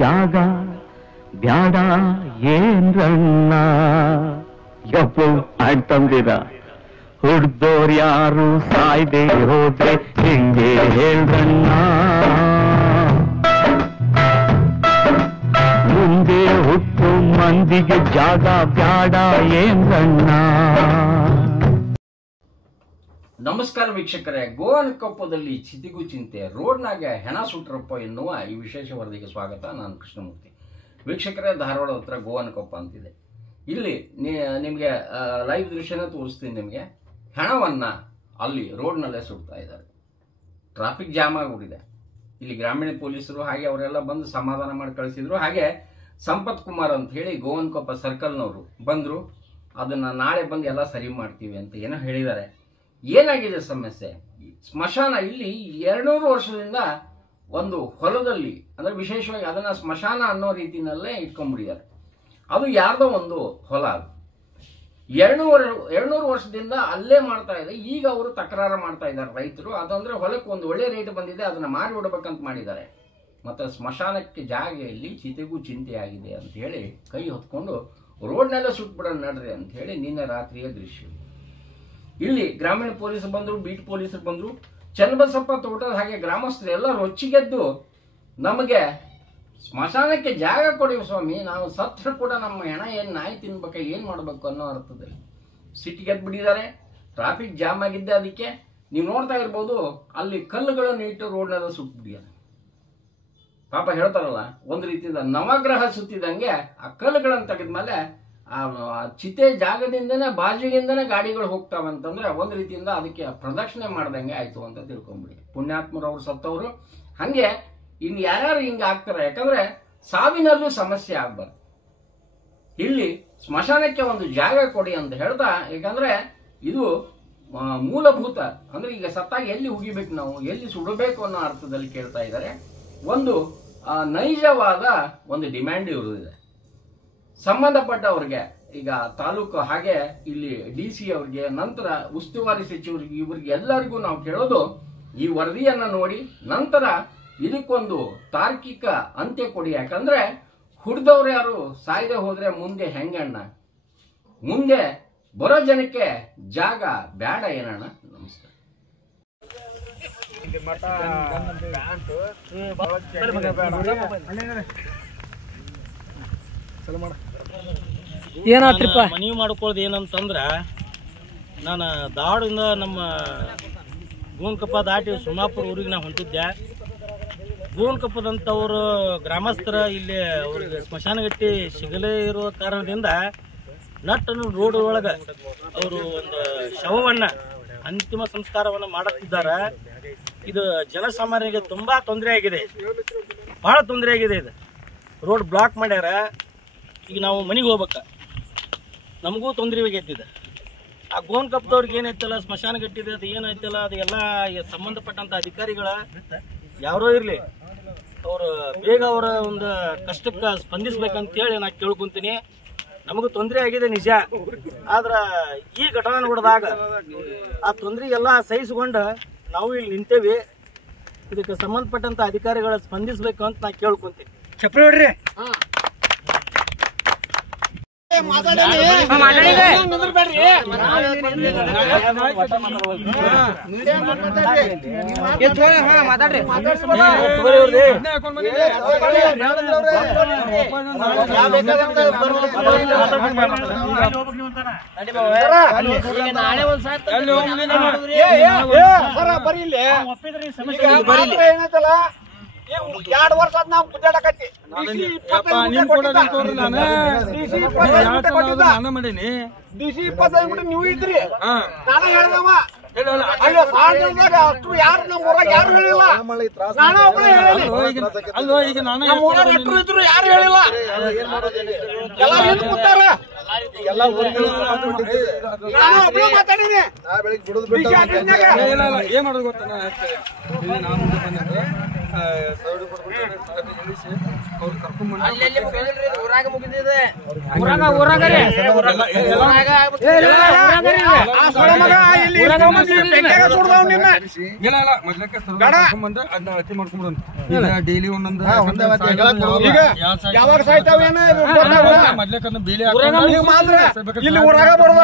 ಜಾಗ ಬ್ಯಾಡ ಏನ್ರಣ್ಣ. ಯಪ್ಪು ಅಂತಂದಿರ ಹುಡ್ದೋರ್ ಯಾರು ಸಾಯ್ದೆ ಹೋದ್ರೆ ಹಿಂಗೆ ಹೇಳ್ರಣ್ಣ. ಮುಂದೆ ಹುಟ್ಟು ಮಂದಿಗೆ ಜಾಗ ಬ್ಯಾಡ ಏನ್ರಣ್ಣ. ನಮಸ್ಕಾರ ವೀಕ್ಷಕರೇ, ಗೋವನಕೊಪ್ಪದಲ್ಲಿ ಚಿತಿಗೂ ಚಿಂತೆ, ರೋಡ್ನಾಗ ಹೆಣ ಸುಟ್ರಪ್ಪ ಎನ್ನುವ ಈ ವಿಶೇಷ ವರದಿಗೆ ಸ್ವಾಗತ. ನಾನು ಕೃಷ್ಣಮೂರ್ತಿ. ವೀಕ್ಷಕರೇ, ಧಾರವಾಡ ಹತ್ರ ಗೋವನಕೊಪ್ಪ ಅಂತಿದೆ. ಇಲ್ಲಿ ನಿಮಗೆ ಲೈವ್ ದೃಶ್ಯನ ತೋರಿಸ್ತೀನಿ. ನಿಮಗೆ ಹೆಣವನ್ನ ಅಲ್ಲಿ ರೋಡ್ನಲ್ಲೇ ಸುಡ್ತಾ ಇದ್ದಾರೆ. ಟ್ರಾಫಿಕ್ ಜಾಮ್ ಆಗಿಬಿಟ್ಟಿದೆ. ಇಲ್ಲಿ ಗ್ರಾಮೀಣ ಪೊಲೀಸರು ಹಾಗೆ ಅವರೆಲ್ಲ ಬಂದು ಸಮಾಧಾನ ಮಾಡಿ ಕಳಿಸಿದ್ರು. ಹಾಗೆ ಸಂಪತ್ ಕುಮಾರ್ ಅಂತ ಹೇಳಿ ಗೋವನಕೊಪ್ಪ ಸರ್ಕಲ್ನವರು ಬಂದರು. ಅದನ್ನು ನಾಳೆ ಬಂದು ಎಲ್ಲ ಸರಿ ಮಾಡ್ತೀವಿ ಅಂತ ಏನೋ ಹೇಳಿದ್ದಾರೆ. ಏನಾಗಿದೆ ಸಮಸ್ಯೆ? ಸ್ಮಶಾನ ಇಲ್ಲಿ 200 ವರ್ಷದಿಂದ ಒಂದು ಹೊಲದಲ್ಲಿ, ಅಂದರೆ ವಿಶೇಷವಾಗಿ ಅದನ್ನು ಸ್ಮಶಾನ ಅನ್ನೋ ರೀತಿಯಲ್ಲೇ ಇಟ್ಕೊಂಡ್ಬಿಟ್ಟಿದ್ದಾರೆ. ಅದು ಯಾರ್ದೋ ಒಂದು ಹೊಲ. ಅದು 200 ವರ್ಷದಿಂದ ಅಲ್ಲೇ ಮಾಡ್ತಾ ಇದೆ. ಈಗ ಅವರು ತಕರಾರು ಮಾಡ್ತಾ ಇದ್ದಾರೆ ರೈತರು. ಅದಂದ್ರೆ ಹೊಲಕ್ಕೆ ಒಂದು ಒಳ್ಳೆ ರೇಟ್ ಬಂದಿದೆ, ಅದನ್ನು ಮಾರಿ ಬಿಡ್ಬೇಕಂತ ಮಾಡಿದ್ದಾರೆ. ಮತ್ತು ಸ್ಮಶಾನಕ್ಕೆ ಜಾಗೆಯಲ್ಲಿ ಚಿತೆಗೂ ಚಿಂತೆಯಾಗಿದೆ ಅಂತ ಹೇಳಿ ಕೈ ಹೊತ್ಕೊಂಡು ರೋಡ್ನೆಲ್ಲ ಸುಟ್ಬಿಡೋಣ ನಡ್ರಿ ಅಂತ ಹೇಳಿ ನಿನ್ನೆ ರಾತ್ರಿಯ ದೃಶ್ಯ. ಇಲ್ಲಿ ಗ್ರಾಮೀಣ ಪೊಲೀಸರು ಬಂದರು, ಬೀಟ್ ಪೊಲೀಸರು ಬಂದರು, ಚನ್ನಬಸಪ್ಪ ತೋಟದ ಹಾಗೆ ಗ್ರಾಮಸ್ಥರು ಎಲ್ಲ ರೊಚ್ಚಿಗೆದ್ದು ನಮಗೆ ಸ್ಮಶಾನಕ್ಕೆ ಜಾಗ ಕೊಡಿ ಸ್ವಾಮಿ, ನಾವು ಸತ್ರ ಕೂಡ ನಮ್ಮ ಹೆಣ ಏನು ನಾಯಿ ತಿನ್ಬೇಕ, ಏನು ಮಾಡಬೇಕು ಅನ್ನೋ ಅರ್ಥದಲ್ಲಿ ಸಿಟ್ಟಿಗೆದ್ದು ಬಿಟ್ಟಿದ್ದಾರೆ. ಟ್ರಾಫಿಕ್ ಜಾಮ್ ಆಗಿದ್ದೆ. ಅದಕ್ಕೆ ನೀವು ನೋಡ್ತಾ ಇರ್ಬೋದು, ಅಲ್ಲಿ ಕಲ್ಲುಗಳನ್ನು ಇಟ್ಟು ರೋಡ್ನೆಲ್ಲ ಸುಟ್ಬಿಟ್ಟಿದ್ದಾರೆ. ಪಾಪ ಹೇಳ್ತಾರಲ್ಲ, ಒಂದು ರೀತಿಯಿಂದ ನವಗ್ರಹ ಸುತ್ತಿದಂಗೆ ಆ ಕಲ್ಲುಗಳನ್ನು ತೆಗೆದ್ಮೇಲೆ ಆ ಚಿತೆ ಜಾಗದಿಂದನೇ ಬಾಜುಗಿಂದನೇ ಗಾಡಿಗಳು ಹೋಗ್ತಾವಂತಂದ್ರೆ ಒಂದು ರೀತಿಯಿಂದ ಅದಕ್ಕೆ ಪ್ರದಕ್ಷಿಣೆ ಮಾಡ್ದಂಗೆ ಆಯ್ತು ಅಂತ ತಿಳ್ಕೊಂಬಿಡಿ. ಪುಣ್ಯಾತ್ಮರವ್ರು ಸತ್ತವರು. ಹಂಗೆ ಇನ್ನು ಯಾರ್ಯಾರು ಹಿಂಗೆ ಆಗ್ತಾರೆ, ಯಾಕಂದ್ರೆ ಸಾವಿನಲ್ಲೂ ಸಮಸ್ಯೆ ಆಗ್ಬಾರ್ದು. ಇಲ್ಲಿ ಸ್ಮಶಾನಕ್ಕೆ ಒಂದು ಜಾಗ ಕೊಡಿ ಅಂತ ಹೇಳ್ತಾ, ಯಾಕಂದ್ರೆ ಇದು ಮೂಲಭೂತ, ಅಂದ್ರೆ ಈಗ ಸತ್ತಾಗ ಎಲ್ಲಿ ಹುಗಿಬೇಕು, ನಾವು ಎಲ್ಲಿ ಸುಡಬೇಕು ಅನ್ನೋ ಅರ್ಥದಲ್ಲಿ ಕೇಳ್ತಾ ಇದ್ದಾರೆ. ಒಂದು ನೈಜವಾದ ಒಂದು ಡಿಮ್ಯಾಂಡ್ ಇರುವುದಿದೆ ಸಂಬಂಧಪಟ್ಟವ್ರಿಗೆ. ಈಗ ತಾಲೂಕು ಹಾಗೆ ಇಲ್ಲಿ DC ಅವ್ರಿಗೆ, ನಂತರ ಉಸ್ತುವಾರಿ ಸಚಿವರಿಗೆ, ಇವ್ರಿಗೆ ಎಲ್ಲರಿಗೂ ನಾವು ಕೇಳೋದು, ಈ ವರದಿಯನ್ನ ನೋಡಿ ನಂತರ ಇದಕ್ಕೊಂದು ತಾರ್ಕಿಕ ಅಂತ್ಯ ಕೊಡಿ. ಯಾಕಂದ್ರೆ ಹುಡ್ದವ್ರು ಯಾರು ಸಾಯ್ದೆ ಹೋದ್ರೆ ಮುಂದೆ ಹೆಂಗಣ್ಣ, ಮುಂದೆ ಬರೋ ಜನಕ್ಕೆ ಜಾಗ ಬ್ಯಾಡ ಏನಣ್ಣ. ನಮಸ್ಕಾರ. ಏನಾತ್ರಿಪ್ಪ ಮನವಿ ಮಾಡ್ಕೊಳ್ಳೋದು ಏನಂತಂದ್ರ, ನಾನು ಧಾರವಾಡದಿಂದ ನಮ್ಮ ಗೋವನಕೊಪ್ಪ ದಾಟಿ ಸೋಮಾಪುರ ಊರಿಗೆ ನಾ ಹೊಂಟಿದ್ದೆ. ಗೋವನಕೊಪ್ಪದಂಥವ್ರು ಗ್ರಾಮಸ್ಥರ ಇಲ್ಲಿ ಅವ್ರಿಗೆ ಸ್ಮಶಾನಗಟ್ಟಿ ಸಿಗಲೇ ಇರುವ ಕಾರಣದಿಂದ ನಟ್ಟನ್ನು ರೋಡ್ ಒಳಗೆ ಅವರು ಒಂದು ಶವವನ್ನ ಅಂತಿಮ ಸಂಸ್ಕಾರವನ್ನು ಮಾಡುತ್ತಿದ್ದಾರೆ. ಇದು ಜನಸಾಮಾನ್ಯರಿಗೆ ತುಂಬಾ ತೊಂದರೆ ಆಗಿದೆ, ಬಹಳ ತೊಂದರೆ ಆಗಿದೆ. ಇದು ರೋಡ್ ಬ್ಲಾಕ್ ಮಾಡ್ಯಾರ. ಈಗ ನಾವು ಮನೆಗೆ ಹೋಗ್ಬೇಕ, ನಮಗೂ ತೊಂದರೆ ಆಗೈತಿದೆ. ಆ ಗೋವನಕೊಪ್ಪದವ್ರಿಗೆ ಏನೈತಲ್ಲ, ಸ್ಮಶಾನ ಗಟ್ಟಿದೆ, ಅದು ಏನೈತಲ್ಲ, ಅದೆಲ್ಲ ಸಂಬಂಧಪಟ್ಟಂತ ಅಧಿಕಾರಿಗಳ ಯಾರೋ ಇರಲಿ, ಅವರು ಬೇಗ ಅವರ ಒಂದು ಕಷ್ಟಕ್ಕೆ ಸ್ಪಂದಿಸ್ಬೇಕಂತೇಳಿ ನಾ ಕೇಳ್ಕೊಂತೀನಿ. ನಮಗೂ ತೊಂದರೆ ಆಗಿದೆ ನಿಜ, ಆದ್ರ ಈ ಘಟನೆ ನೋಡಿದಾಗ ಆ ತೊಂದರೆ ಎಲ್ಲ ಸಹಿಸಿಕೊಂಡು ನಾವು ಇಲ್ಲಿ ನಿಂತೇವಿ. ಇದಕ್ಕೆ ಸಂಬಂಧಪಟ್ಟಂತ ಅಧಿಕಾರಿಗಳ ಸ್ಪಂದಿಸ್ಬೇಕು ಅಂತ ನಾ ಕೇಳ್ಕೊಂತೀನಿ. ಚಪ್ರಿ ಹೊಡ್ರಿ. ಎರಡು ವರ್ಷ ನಾವು ಗುದ್ದಾಡಕತ್ತಿ DC 25 ನೀವು ಇದ್ರಿ. ನಾನು ಹೇಳ್ದವ ಅಷ್ಟು ಯಾರು ನಮ್ಮ ಊರಾಗ ಯಾರು ಹೇಳಿಲ್ಲ. ನಾನು ಒಬ್ಬನೇ ಹೇಳಿ ನಮ್ಮ ಊರಾಗ ಎಟ್ರು ಇದ್ರು ಯಾರು ಹೇಳಿಲ್ಲ. ಎಲ್ಲಾರು ಹಿಂದ್ ಕೂತಾರ. ನಾನು ಒಬ್ಬನೇ ಮಾತಾಡೀನಿ. ಏನ್ ಮಾಡೋದು ಗೊತ್ತ, ಅವ್ರು ಕರ್ಕೊಂಡ್ಬಂದು ಡೈಲಿ ಒಂದೊಂದು ಯಾವಾಗ ಸಾಯ್ತಾವೇನ ಮಾತ್ರ ಇಲ್ಲಿ ಊರಾಗ ಬರೋದು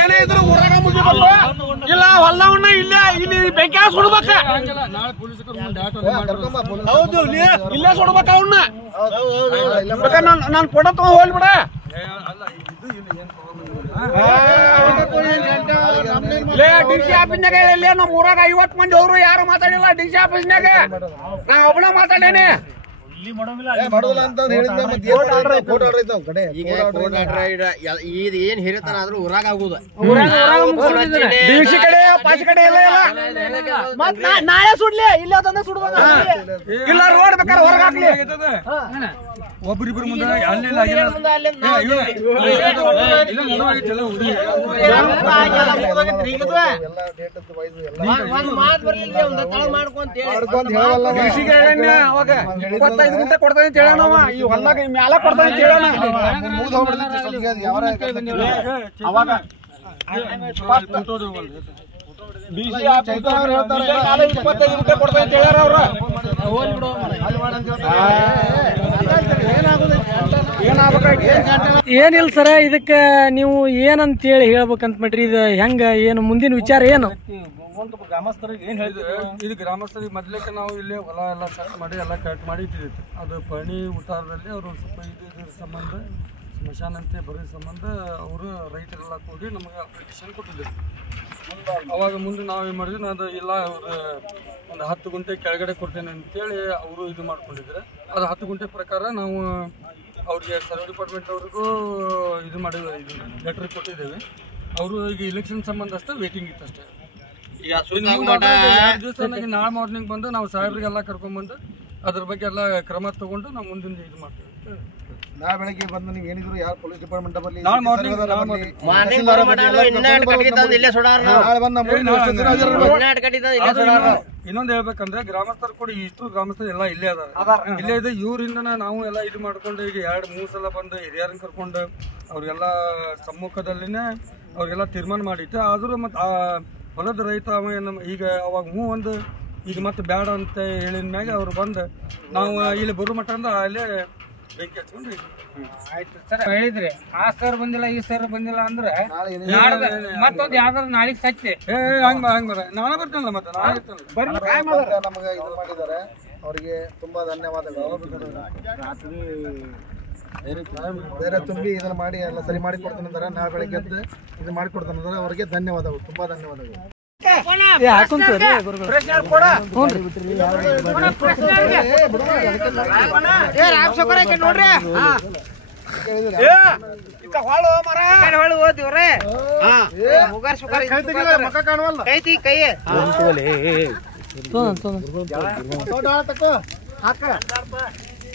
ಏನೇ ಇದ್ರು ಊರಾಗ ಮುಗಿಬೇಕು ಇಲ್ಲ ಹೊಲ್ಲವನ್ನ ಇಲ್ಲೇ ಇಲ್ಲಿ ಬೆಂಕಿ ಸುಡ್ಬೇಕ ಹೌದು ಇಲ್ಲೇ ಸುಡ್ಬೇಕ ಅವನ್ನ ನಾನು ಫೋಟೋ ತಗೊಂಡ್ ಹೋಗ್ಬಿಡ ಡಿಸಿ ಆಫೀಸ್ನಾಗ ಹೇಳಿ ನಮ್ಮ ಊರಾಗ 50 ಮಂದಿ ಹೋದ್ರು ಯಾರು ಮಾತಾಡಿಲ್ಲ ಡಿಸಿ ಆಫೀಸ್ನಾಗ ನಾ ಒಬ್ಬನ ಮಾತಾಡೇನೆ ಏನ್ ಹಿರಿತನ ಆದ್ರೂ ಊರಾಗ ಆಗುದ ಡಿಸಿ ಕಡೆ ಪಾಸಿ ಕಡೆ ಎಲ್ಲ ನಾಳೆ ಸುಡ್ಲಿ ಇಲ್ಲ ತಂದೆ ಸುಡ್ಬೇಕ ಇಲ್ಲ ರೋಡ್ ಬೇಕಾದ್ರೆ ಹೊರಗೆ ಹಾಕ್ಲಿ ಒಬ್ಬರಿಬ್ಬರು ಮುಂದೆ ಅವಾಗ 25 ಗಂಟೆ ಕೊಡ್ತಾನೆ ಅಂತ ಹೇಳೋಣ ಈ ಹೊಲ್ದಾಗ ಮ್ಯಾಲ ಕೊಡ್ತಾನೆ ಅಂತ ಹೇಳೋಣ ಅವಾಗ ಏನಿಲ್ಲ ಸರ ಇದಕ್ಕೆ ನೀವು ಏನಂತೇಳಿ ಹೇಳ್ಬೇಕಂತ ಮಾಡ್ರಿ ಇದು ಹೆಂಗ ಏನು ಮುಂದಿನ ವಿಚಾರ ಏನು ಗ್ರಾಮಸ್ಥರಿಗೆ ಏನ್ ಹೇಳಿದ್ರೆ ಇದು ಗ್ರಾಮಸ್ಥರಿಗೆ ಮೊದ್ಲಕ್ಕೆ ನಾವು ಇಲ್ಲಿ ಹೊಲ ಎಲ್ಲ ಸೆಟ್ ಮಾಡಿ ಎಲ್ಲ ಕರೆಕ್ಟ್ ಮಾಡಿ ಇಟ್ಟಿತ್ತು ಅದು ಪಣಿ ಉತ್ತಾರದಲ್ಲಿ ಅವರು ಸ್ವಲ್ಪ ಇದ್ರ ಸಂಬಂಧ ಸ್ಮಶಾನ ಅಂತ ಬರೋ ಸಂಬಂಧ ಅವರು ರೈತರೆಲ್ಲ ಕೂಡಿ ನಮಗೆ ಅಪ್ಲಿಕೇಶನ್ ಕೊಟ್ಟಿದ್ದರು ಅವಾಗ ಮುಂದೆ ನಾವು ಏನು ಮಾಡಿದ್ವಿ ನಾನು ಇಲ್ಲ ಅವ್ರು ಒಂದು 10 ಗುಂಟೆ ಕೆಳಗಡೆ ಕೊಡ್ತೇನೆ ಅಂತೇಳಿ ಅವರು ಇದು ಮಾಡ್ಕೊಂಡಿದ್ರೆ ಅದು 10 ಗುಂಟೆ ಪ್ರಕಾರ ನಾವು ಅವ್ರಿಗೆ ಸರ್ವೆ ಡಿಪಾರ್ಟ್ಮೆಂಟ್ ಅವ್ರಿಗೂ ಇದು ಮಾಡಿ ಇದು ಲೆಟ್ರ್ ಕೊಟ್ಟಿದ್ದೇವೆ ಅವರು ಈಗ ಇಲೆಕ್ಷನ್ ಸಂಬಂಧ ಅಷ್ಟೇ ವೇಟಿಂಗ್ ಇತ್ತು ಅಷ್ಟೇ ದಿವಸ ನಾಳೆ ಮಾರ್ನಿಂಗ್ ಬಂದು ನಾವು ಸಾಹೇಬ್ರಿಗೆಲ್ಲ ಕರ್ಕೊಂಡ್ಬಂದು ಅದ್ರ ಬಗ್ಗೆ ಎಲ್ಲ ಕ್ರಮ ತಗೊಂಡು ನಾವು ಮುಂದಿನ ಇದು ಮಾಡ್ತೇವೆ ನಾಳೆ ಬೆಳಗ್ಗೆ ಬಂದು ನೀವು ಏನಿದ್ರು ಯಾರು ಪೊಲೀಸ್ ಡಿಪಾರ್ಟ್ಮೆಂಟ್ ಬರ್ಲಿ ಇನ್ನೊಂದು ಹೇಳ್ಬೇಕಂದ್ರೆ ಗ್ರಾಮಸ್ಥರು ಕೂಡ ಇಷ್ಟು ಗ್ರಾಮಸ್ಥರು ಎಲ್ಲ ಇಲ್ಲೇ ಅದಾರ ಇಲ್ಲೇ ಇದೆ ಇವರಿಂದ ನಾವು ಎಲ್ಲ ಇದು ಮಾಡ್ಕೊಂಡು ಈಗ 2-3 ಸಲ ಬಂದು ಹಿರಿಯರನ್ನ ಕರ್ಕೊಂಡು ಅವ್ರಿಗೆಲ್ಲ ಸಮ್ಮುಖದಲ್ಲಿನೇ ಅವ್ರಿಗೆಲ್ಲ ತೀರ್ಮಾನ ಮಾಡಿತ್ತು ಆದ್ರೂ ಮತ್ತೆ ಆ ಹೊಲದ ರೈತ ಈಗ ಅವಾಗ ಒಂದು ಈಗ ಮತ್ತೆ ಬೇಡ ಅಂತ ಹೇಳಿದ ಮ್ಯಾಗ ಅವ್ರು ಬಂದು ನಾವು ಇಲ್ಲಿ ಬರೋ ಮಟ್ಟ ಅಂದ್ರೆ ಅಲ್ಲೇ ಬೆಂಕಿ ಹಚ್ಕೊಂಡು ಆಯ್ತು ಸರ್ ಹೇಳಿದ್ರಿ ಆ ಸರ್ ಬಂದಿಲ್ಲ ಈ ಸರ್ ಬಂದಿಲ್ಲ ಅಂದ್ರೆ ಮತ್ತೊಂದು ಯಾವ್ದಾರು ನಾಳೆಗೆ ಸಚ್ಚಿ ಹಂಗ ಬರ ನಾಳೆ ಬರ್ತೇನಲ್ಲ ಮತ್ತೆ ನಾಳೆ ನಮಗೆ ಇದು ಮಾಡಿದ್ದಾರೆ ಅವರಿಗೆ ತುಂಬಾ ಧನ್ಯವಾದಗಳು ಬೇರೆ ತುಂಬಿ ಇದನ್ನ ಮಾಡಿ ಎಲ್ಲ ಸರಿ ಮಾಡಿ ಕೊಡ್ತಾನೆ ನಾಳೆ ಬೆಳಗ್ಗೆ ಎದ್ದು ಇದು ಮಾಡಿ ಕೊಡ್ತಾನೆ ಅವರಿಗೆ ಧನ್ಯವಾದಗಳು ತುಂಬಾ ಧನ್ಯವಾದಗಳು ನೋಡ್ರಿ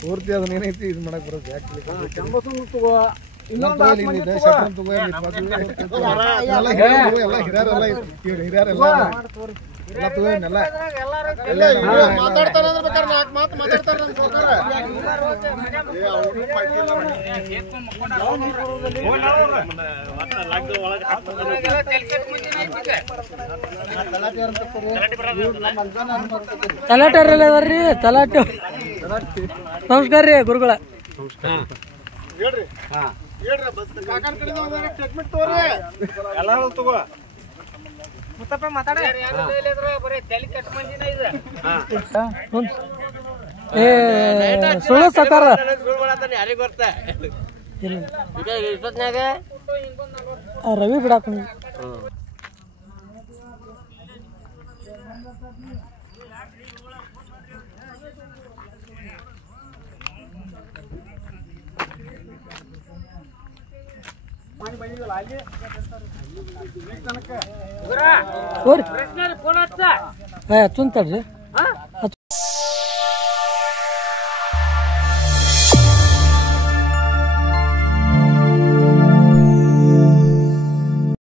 ಪೂರ್ತಿ ಅದನ್ನ ಏನೈತಿ ಇದು ಮಾಡಕ್ ಬರೋದು ತಲಾಟರ್ರಿ ತಲಾಟೆ ನಮಸ್ಕಾರ ರೀ ಗುರುಗಳ ಸುಳ್ಳು ಸಕಾರ ಯಾರಿಗೆ ಗೊತ್ತ ರವಿ ಬಿಡಾಕ ತುಂತಡ್ರಿ